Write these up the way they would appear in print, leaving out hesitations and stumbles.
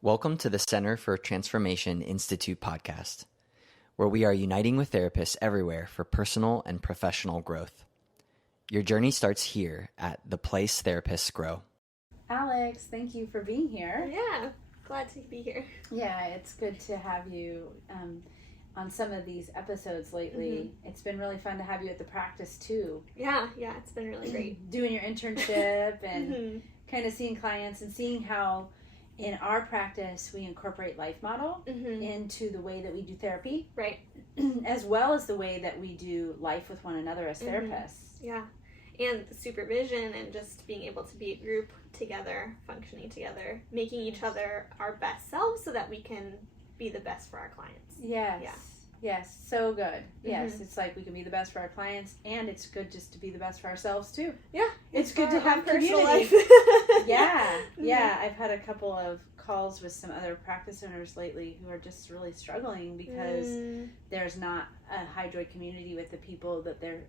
Welcome to the Center for Transformation Institute podcast, where we are uniting with therapists everywhere for personal and professional growth. Your journey starts here at the place therapists grow. Alex, thank you for being here. Yeah, glad to be here. Yeah, it's good to have you on some of these episodes lately. Mm-hmm. It's been really fun to have you at the practice too. Yeah, it's been really great. Doing your internship and kind of seeing clients and seeing how in our practice we incorporate life model into the way that we do therapy. Right. As well as the way that we do life with one another as therapists. Yeah. And supervision and just being able to be a group together, functioning together, making each other our best selves so that we can be the best for our clients. Yes. Yeah. Yes. So good. Yes. It's like we can be the best for our clients, and it's good just to be the best for ourselves too. Yeah. It's good to have community. Life. Yeah. I've had a couple of calls with some other practice owners lately who are just really struggling because there's not a high joy community with the people that they're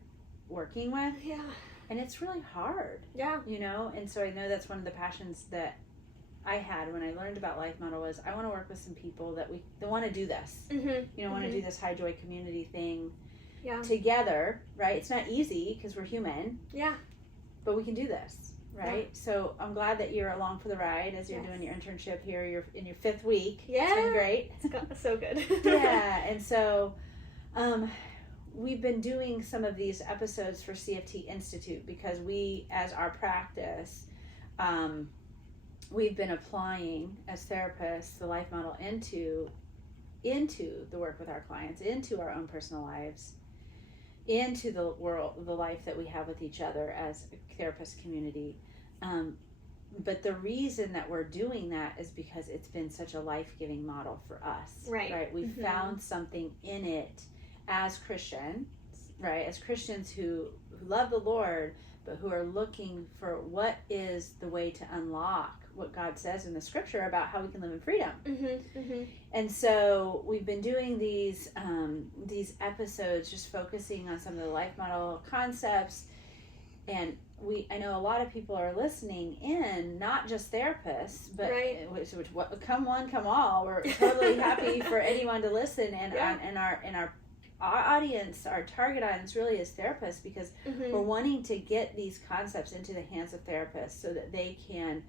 working with. Yeah. And it's really hard. Yeah. You know, and so I know that's one of the passions that I had when I learned about Life Model was I want to work with some people that want to do this. Want to do this high joy community thing together, right? It's not easy because we're human. Yeah. But we can do this, right? Yeah. So I'm glad that you're along for the ride as you're doing your internship here. You're in your 5th week. Yeah. It's been great. It's so good. Yeah. And so we've been doing some of these episodes for CFT Institute because we, as our practice, we've been applying as therapists the life model into the work with our clients, into our own personal lives, into the world, the life that we have with each other as a therapist community. But the reason that we're doing that is because it's been such a life-giving model for us. Right? We found something in it as Christians, right? As Christians who love the Lord, but who are looking for what is the way to unlock what God says in the scripture about how we can live in freedom. And so we've been doing these episodes just focusing on some of the life model concepts. And I know a lot of people are listening in, not just therapists, but which come one, come all. We're totally happy for anyone to listen. And our audience, our target audience really is therapists because we're wanting to get these concepts into the hands of therapists so that they can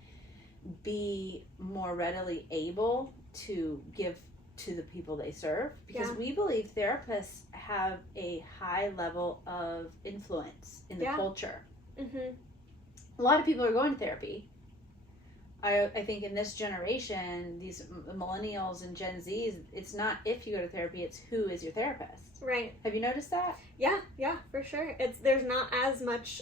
be more readily able to give to the people they serve, because we believe therapists have a high level of influence in the culture. A lot of people are going to therapy. I think in this generation, these millennials and Gen Zs, it's not if you go to therapy, it's who is your therapist. Right. Have you noticed that? Yeah, for sure. There's not as much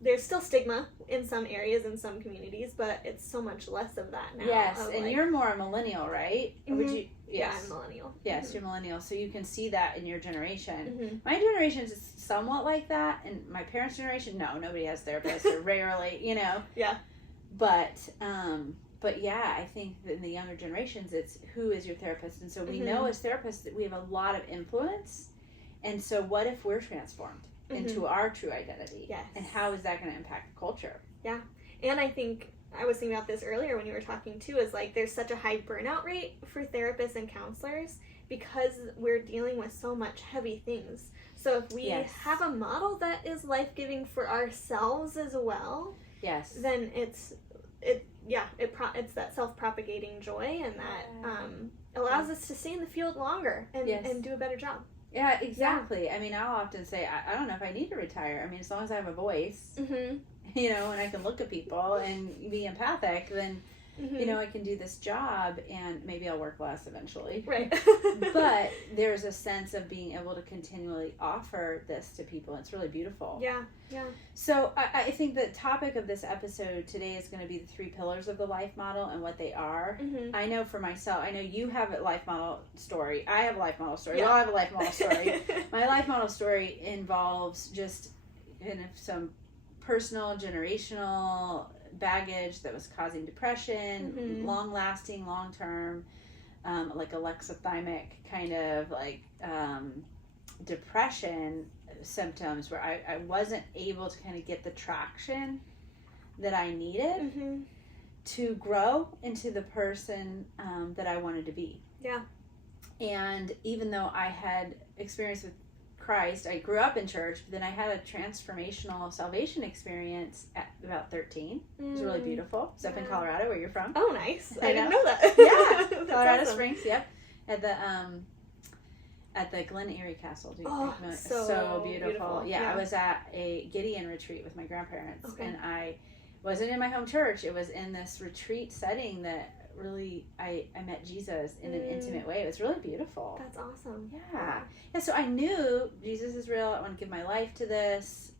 there's still stigma in some areas, in some communities, but it's so much less of that now. Yes, and you're more a millennial, right? Would you? Yes. Yeah, I'm millennial. Yes, you're millennial, so you can see that in your generation. My generation is somewhat like that, and my parents' generation, no, nobody has therapists, or rarely, Yeah. But yeah, I think that in the younger generations, it's who is your therapist, and so we know as therapists that we have a lot of influence, and so what if we're transformed into our true identity? Yes. And how is that going to impact the culture? Yeah, and I think I was thinking about this earlier when you were talking too, is like there's such a high burnout rate for therapists and counselors because we're dealing with so much heavy things. So if we have a model that is life-giving for ourselves as well, then it's that self-propagating joy, and that allows us to stay in the field longer and do a better job. Yeah, exactly. Yeah. I mean, I'll often say, I don't know if I need to retire. I mean, as long as I have a voice, and I can look at people and be empathic, then, I can do this job, and maybe I'll work less eventually. Right. But there's a sense of being able to continually offer this to people. It's really beautiful. Yeah. So I think the topic of this episode today is going to be the 3 pillars of the life model and what they are. I know for myself, I know you have a life model story. I have a life model story. We all have a life model story. My life model story involves just kind of some personal, generational baggage that was causing depression, long-lasting, long-term, like alexithymic kind of like depression symptoms where I wasn't able to kind of get the traction that I needed to grow into the person that I wanted to be. Yeah. And even though I had experience with Christ, I grew up in church, but then I had a transformational salvation experience at about 13. It was really beautiful. It's up in Colorado, where you're from. Oh, nice. I didn't know that. Yeah. Colorado awesome. Springs, yep. At the Glen Erie Castle. So beautiful. Yeah, I was at a Gideon retreat with my grandparents, and I wasn't in my home church. It was in this retreat setting that really I met Jesus in an intimate way. It was really beautiful. That's awesome. Yeah. So I knew Jesus is real. I want to give my life to this.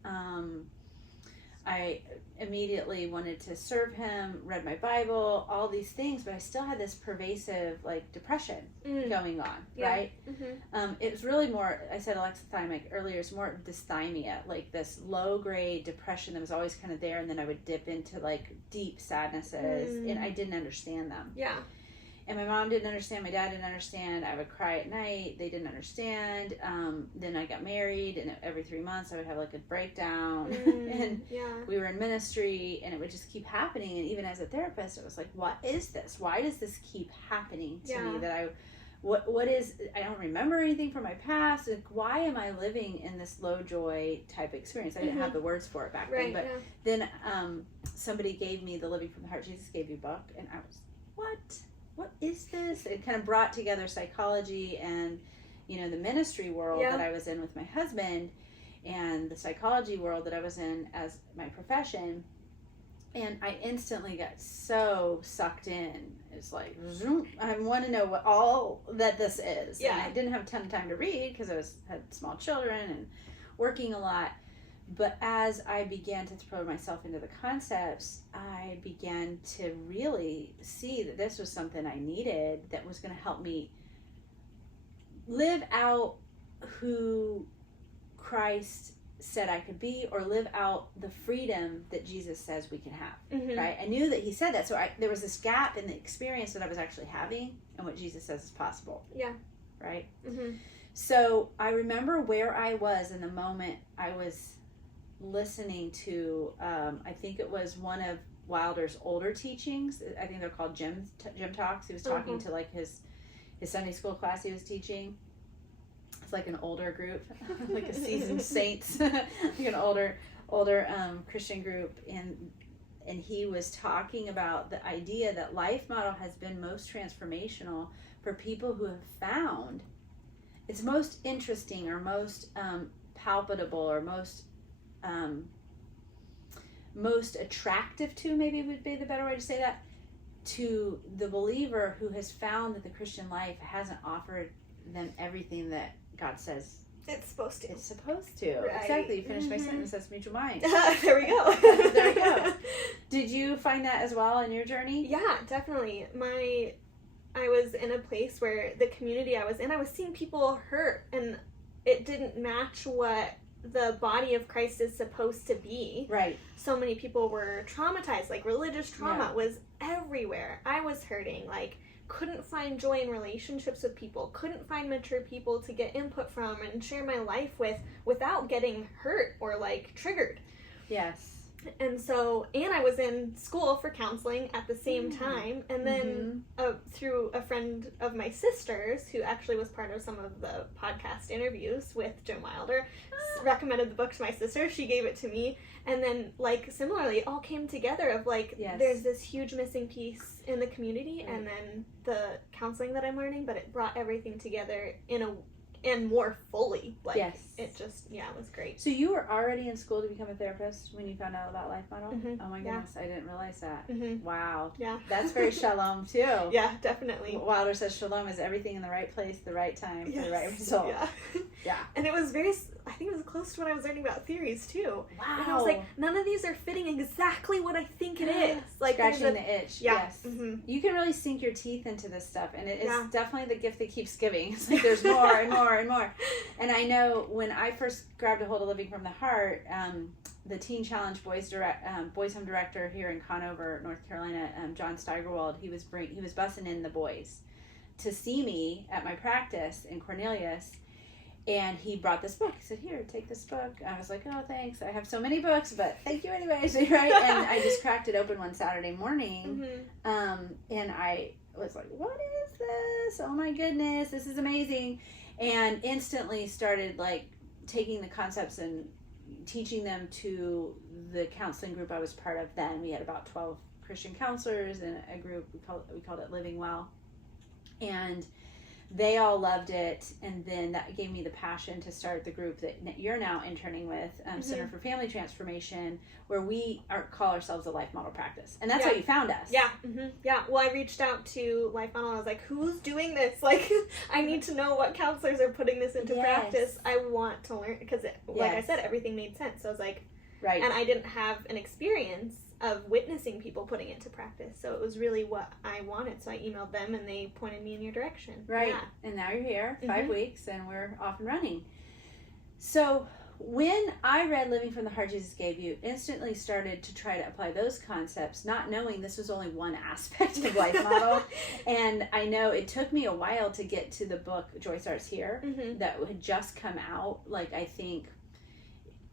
I immediately wanted to serve him, read my Bible, all these things, but I still had this pervasive depression going on, right? Mm-hmm. It was really more, I said alexithymic earlier, it's more dysthymia, like this low-grade depression that was always kind of there, and then I would dip into deep sadnesses, and I didn't understand them. Yeah. And my mom didn't understand, my dad didn't understand. I would cry at night. They didn't understand. Then I got married, and every 3 months I would have a breakdown. And we were in ministry, and it would just keep happening. And even as a therapist, it was like, what is this? Why does this keep happening to me? That what is, I don't remember anything from my past. Why am I living in this low joy type experience? I didn't have the words for it back then. But then somebody gave me the Living from the Heart Jesus Gave You book, and I was, what is this? It kind of brought together psychology and, the ministry world that I was in with my husband, and the psychology world that I was in as my profession. And I instantly got so sucked in. It's like, zoom, I want to know what all that this is. Yeah. And I didn't have a ton of time to read because I had small children and working a lot. But as I began to throw myself into the concepts, I began to really see that this was something I needed that was going to help me live out who Christ said I could be, or live out the freedom that Jesus says we can have, right? I knew that he said that, so there was this gap in the experience that I was actually having and what Jesus says is possible. Yeah. Right? Mm-hmm. So I remember where I was in the moment I was listening to, I think it was one of Wilder's older teachings. I think they're called gym talks. He was talking to his Sunday school class he was teaching. It's like an older group, like a seasoned saints, like an older Christian group, and he was talking about the idea that life model has been most transformational for people who have found it's most interesting or most palpable or most attractive to, maybe would be the better way to say that, to the believer who has found that the Christian life hasn't offered them everything that God says it's supposed to. It's supposed to. Right. Exactly. You finished my sentence. That's mutual mind. There we go. There we go. Did you find that as well in your journey? Yeah, definitely. I was in a place where the community I was in, I was seeing people hurt, and it didn't match what the body of Christ is supposed to be. Right. So many people were traumatized, religious trauma was everywhere. I was hurting, couldn't find joy in relationships with people, couldn't find mature people to get input from and share my life with without getting hurt or triggered. Yes. And so, and I was in school for counseling at the same time, and then through a friend of my sister's, who actually was part of some of the podcast interviews with Jim Wilder, recommended the book to my sister. She gave it to me, and then similarly, it all came together of there's this huge missing piece in the community, and then the counseling that I'm learning, but it brought everything together and more fully. It just, it was great. So you were already in school to become a therapist when you found out about Life Model? Oh my goodness, I didn't realize that. Wow. Yeah. That's very shalom too. Yeah, definitely. Wilder says shalom is everything in the right place, the right time, for the right result. Yeah. Yeah. And it was I think it was close to what I was learning about theories too. Wow. And I was none of these are fitting exactly what I think it is. Scratching the itch. Yeah. Yes. You can really sink your teeth into this stuff, and it is definitely the gift that keeps giving. It's there's more and more and more. And I know when I first grabbed a hold of Living from the Heart, the Teen Challenge Boys Home Director here in Conover, North Carolina, John Steigerwald, he was bussing in the boys to see me at my practice in Cornelius. And he brought this book. He said, here, take this book. I was like, oh, thanks. I have so many books, but thank you anyways, right? And I just cracked it open one Saturday morning. And I was like, what is this? Oh my goodness, this is amazing. And instantly started like taking the concepts and teaching them to the counseling group I was part of then. We had about 12 Christian counselors in a group. We called it Living Well. And they all loved it, and then that gave me the passion to start the group that you're now interning with, Center for Family Transformation, where we call ourselves a Life Model Practice. And that's how you found us. Yeah. Yeah. Well, I reached out to Life Model, and I was like, who's doing this? Like, I need to know what counselors are putting this into practice. I want to learn, because, like I said, everything made sense. So I was like, right. And I didn't have an experience of witnessing people putting it to practice, so it was really what I wanted. So I emailed them, and they pointed me in your direction. Right. Yeah. And now you're here, 5 weeks, and we're off and running. So when I read Living from the Heart Jesus Gave You, instantly started to try to apply those concepts, not knowing this was only one aspect of Life Model. And I know it took me a while to get to the book Joy Starts Here that had just come out. Like, I think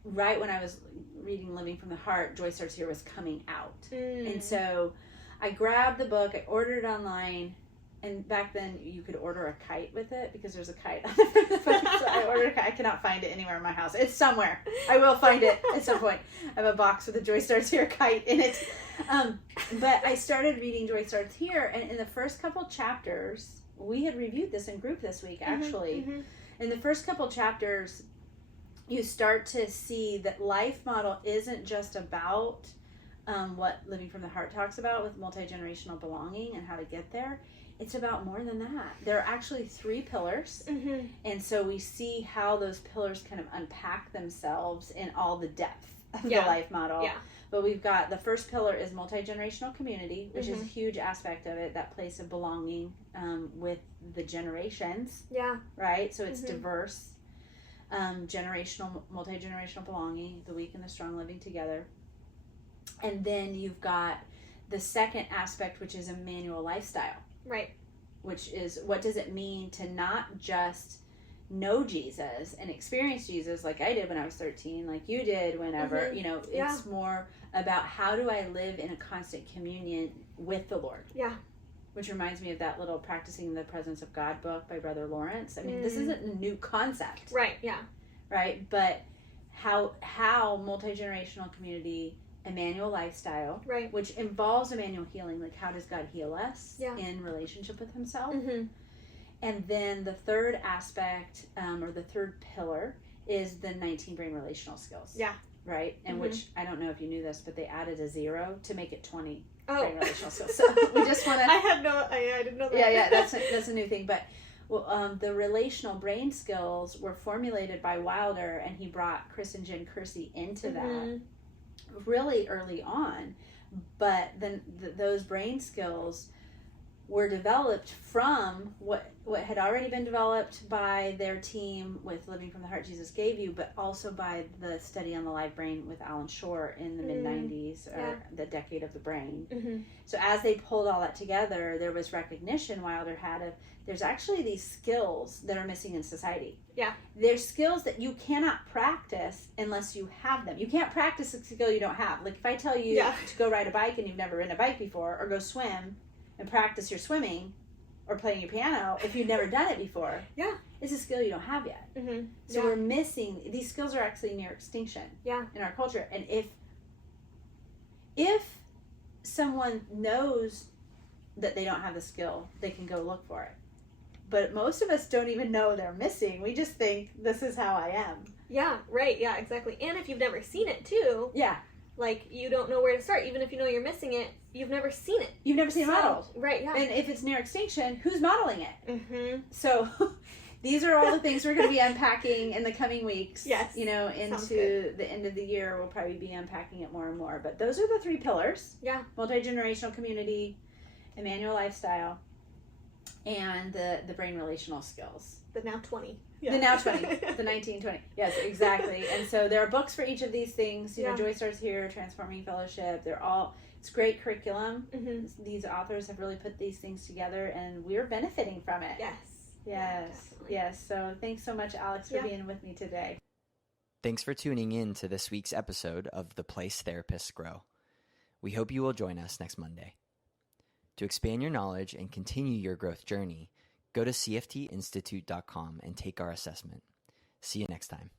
right when I was reading Living from the Heart, Joy Starts Here was coming out. And so I grabbed the book, I ordered it online, and back then you could order a kite with it, because there's a kite on the front of the book. So I ordered a kite. I cannot find it anywhere in my house. It's somewhere. I will find it at some point. I have a box with a Joy Starts Here kite in it. But I started reading Joy Starts Here, and in the first couple chapters, we had reviewed this in group this week, actually. In the first couple chapters, you start to see that Life Model isn't just about what Living from the Heart talks about with multi-generational belonging and how to get there. It's about more than that. There are actually 3 pillars. And so we see how those pillars kind of unpack themselves in all the depth of the Life Model. But we've got, the first pillar is multi-generational community, which is a huge aspect of it, that place of belonging with the generations. Right? So it's diverse. Multi-generational belonging, the weak and the strong living together. And then you've got the second aspect, which is Immanuel lifestyle. Right. Which is, what does it mean to not just know Jesus and experience Jesus like I did when I was 13, like you did whenever, you know, it's more about how do I live in a constant communion with the Lord. Which reminds me of that little Practicing the Presence of God book by Brother Lawrence. I mean, this isn't a new concept. Right, Right? But how multi-generational community, Immanuel lifestyle, which involves Immanuel healing, like how does God heal us in relationship with himself? And then the third aspect, or the third pillar, is the 19 brain relational skills. Right? And which, I don't know if you knew this, but they added a 0 to make it 20. Brain relational skills. So we just want to. I didn't know that. Yeah, that's a new thing. But the relational brain skills were formulated by Wilder, and he brought Chris and Jen Kersey into that really early on. But then those brain skills were developed from what had already been developed by their team with Living from the Heart Jesus Gave You, but also by the study on the live brain with Alan Shore in the mid-90s, or the decade of the brain. So as they pulled all that together, there was recognition Wilder had of, there's actually these skills that are missing in society. There's skills that you cannot practice unless you have them. You can't practice a skill you don't have. Like if I tell you to go ride a bike and you've never ridden a bike before, or go swim and practice your swimming or playing your piano, if you've never done it before, it's a skill you don't have yet. So we're missing, these skills are actually near extinction in our culture. And if someone knows that they don't have the skill, they can go look for it. But most of us don't even know they're missing. We just think, this is how I am. Exactly. And if you've never seen it too, like, you don't know where to start. Even if you know you're missing it, you've never seen it. You've never seen it modeled. And if it's near extinction, who's modeling it? So these are all the things we're going to be unpacking in the coming weeks. You know, into the end of the year, we'll probably be unpacking it more and more. But those are the 3 pillars. Multi-generational community, Immanuel lifestyle, and the brain relational skills. The now 20. The now 20. The 1920. Yes, exactly. And so there are books for each of these things. You know, Joy Starts Here, Transforming Fellowship. It's great curriculum. These authors have really put these things together, and we're benefiting from it. Yes. Definitely. Yes. So thanks so much, Alex, for being with me today. Thanks for tuning in to this week's episode of The Place Therapists Grow. We hope you will join us next Monday. To expand your knowledge and continue your growth journey, go to cftinstitute.com and take our assessment. See you next time.